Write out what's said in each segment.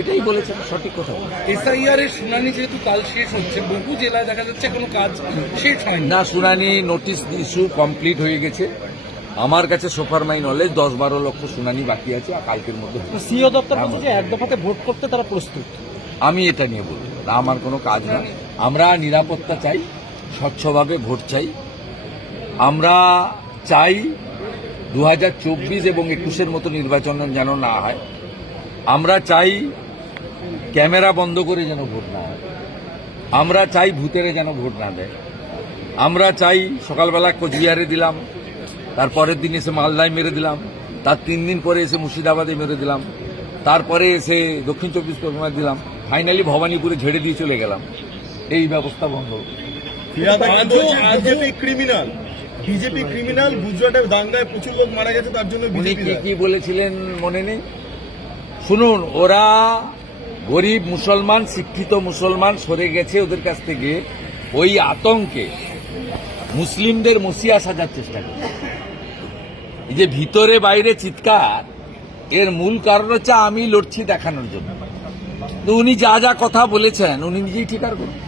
এটাই বলেছেন, সঠিক কথা। এসআইআর এর শুনানি যেহেতু কাল শেষ হচ্ছে, বহু জেলায় দেখা যাচ্ছে কোনো কাজ শেষ হয়নি। না, শুনানি নোটিশ ইস্যু কমপ্লিট হয়ে গেছে। আমার কাছে সোফার মাই নলেজ 10-12 লক্ষ শুনানি বাকি আছে, আর কালকের মধ্যে। সিও দপ্তর বলছে যে এক দফাতে ভোট করতে তারা প্রস্তুত। আমি এটা নিয়ে বলবো না, আমার কোনো কাজ না। আমরা নিরাপত্তা চাই, স্বচ্ছভাবে ভোট চাই। আমরা চাই 2024 এবং 21-এর মতো নির্বাচন যেন না হয়। আমরা চাই ক্যামেরা বন্ধ করে যেন ভোট না হয়। আমরা চাই ভূতেরে যেন ভোট না দেয়। আমরা চাই সকালবেলা কোচবিহারে দিলাম, তারপরের দিন এসে মালদায় মেরে দিলাম, তার 3 দিন পরে এসে মুর্শিদাবাদে মেরে দিলাম, তারপরে এসে দক্ষিণ 24 পরগনায় দিলাম, ফাইনালি ভবানীপুরে ঝেড়ে দিয়ে চলে গেলাম। এই ব্যবস্থা বন্ধ। বিজেপি ক্রিমিনাল, গুজরাটের দাঙ্গায় প্রচুর লোক মারা গেছে, তার জন্য উনি কি বলেছিলেন মনে নেই? শুনুন, ওরা গরিব মুসলমান, শিক্ষিত মুসলমান সরে গেছে ওদের কাছ থেকে, ওই আতঙ্কে মুসলিমদের মসিয়া সাজার চেষ্টা করছে। এই যে ভিতরে বাইরে চিৎকার, এর মূল কারণ হচ্ছে আমি লড়ছি দেখানোর জন্য। তো উনি যা যা কথা বলেছেন উনি নিজেই ঠিকার করুন।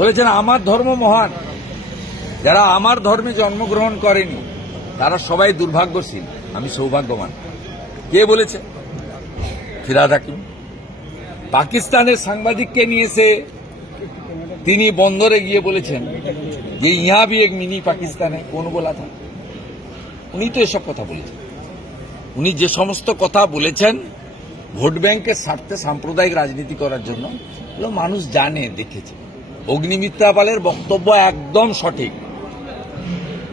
বলেছেন আমার ধর্ম মহান, যারা আমার ধর্মে জন্মগ্রহণ করেনি তারা সবাই দুর্ভাগ্যশীল, আমি সৌভাগ্যবান। কে বলেছে? ফিরহাদ হাকিম। পাকিস্তানের সাংবাদিককে নিয়ে এসে তিনি বন্দরে গিয়ে বলেছেন যে ইহা ভি এক মিনি পাকিস্তানে, কোন বলা থা? উনি তো এসব কথা বলেছেন। উনি যে সমস্ত কথা বলেছেন ভোট ব্যাংকের স্বার্থে সাম্প্রদায়িক রাজনীতি করার জন্য, এগুলো মানুষ জানে, দেখেছে। অগ্নিমিত্রা পালের বক্তব্য একদম সঠিক।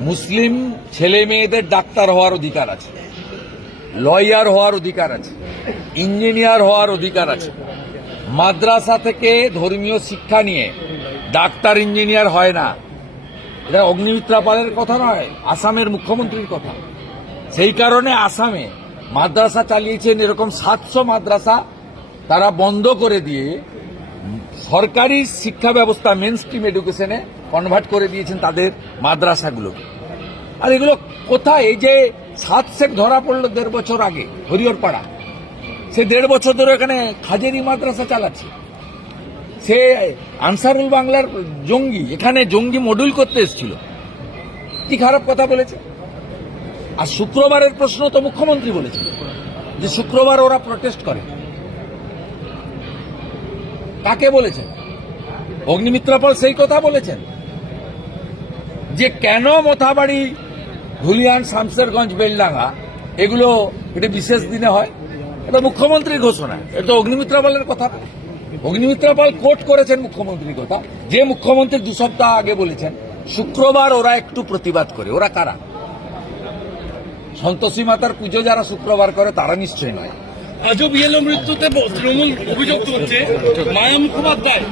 মুসলিম ছেলে মেয়েদের ডাক্তার হওয়ার অধিকার আছে, লয়ার হওয়ার অধিকার আছে, ইঞ্জিনিয়ার হওয়ার অধিকার আছে। মাদ্রাসা থেকে ধর্মীয় শিক্ষা নিয়ে ডাক্তার ইঞ্জিনিয়ার হয় না। এটা অগ্নিমিত্রা পালের কথা নয়, আসামের মুখ্যমন্ত্রীর কথা। সেই কারণে আসামে মাদ্রাসা চালিয়েছেন, এরকম 700 মাদ্রাসা তারা বন্ধ করে দিয়ে সরকারি শিক্ষা ব্যবস্থা মেন স্ট্রিম এডুকেশনে কনভার্ট করে দিয়েছেন তাদের মাদ্রাসাগুলোকে। আর এগুলো কোথায়? এই যে 7 শেখ ধরা পড়লো 1.5 বছর আগে হরিহরপাড়া, সে 1.5 বছর ধরে এখানে খাজেরি মাদ্রাসা চালাচ্ছে। সে আনসারুল বাংলার জঙ্গি, এখানে জঙ্গি মডুল করতে এসেছিল। কি খারাপ কথা বলেছে? আর শুক্রবারের প্রশ্ন তো মুখ্যমন্ত্রী বলেছেন যে শুক্রবার ওরা প্রটেস্ট করে। কাকে বলেছেন? অগ্নিমিত্রা পাল সেই কথা বলেছেন যে কেন মথাবাড়ি, ধুলিয়ান, শামসেরগঞ্জ, বেলডাঙ্গা এগুলো এটা বিশেষ দিনে হয়। এটা মুখ্যমন্ত্রীর ঘোষণা, এটা অগ্নিমিত্রা পালের কথা। অগ্নিমিত্রা পাল কোট করেছেন মুখ্যমন্ত্রীর কথা, যে মুখ্যমন্ত্রী 2 সপ্তাহ আগে বলেছেন শুক্রবার ওরা একটু প্রতিবাদ করে। ওরা কারা? সন্তোষী মাতার পুজো যারা শুক্রবার করে তারা নিশ্চয়ই নয়। আজও বিএলও মৃত্যুতে তৃণমূল অভিযোগ তুলছে মায়া মুখোপাধ্যায়।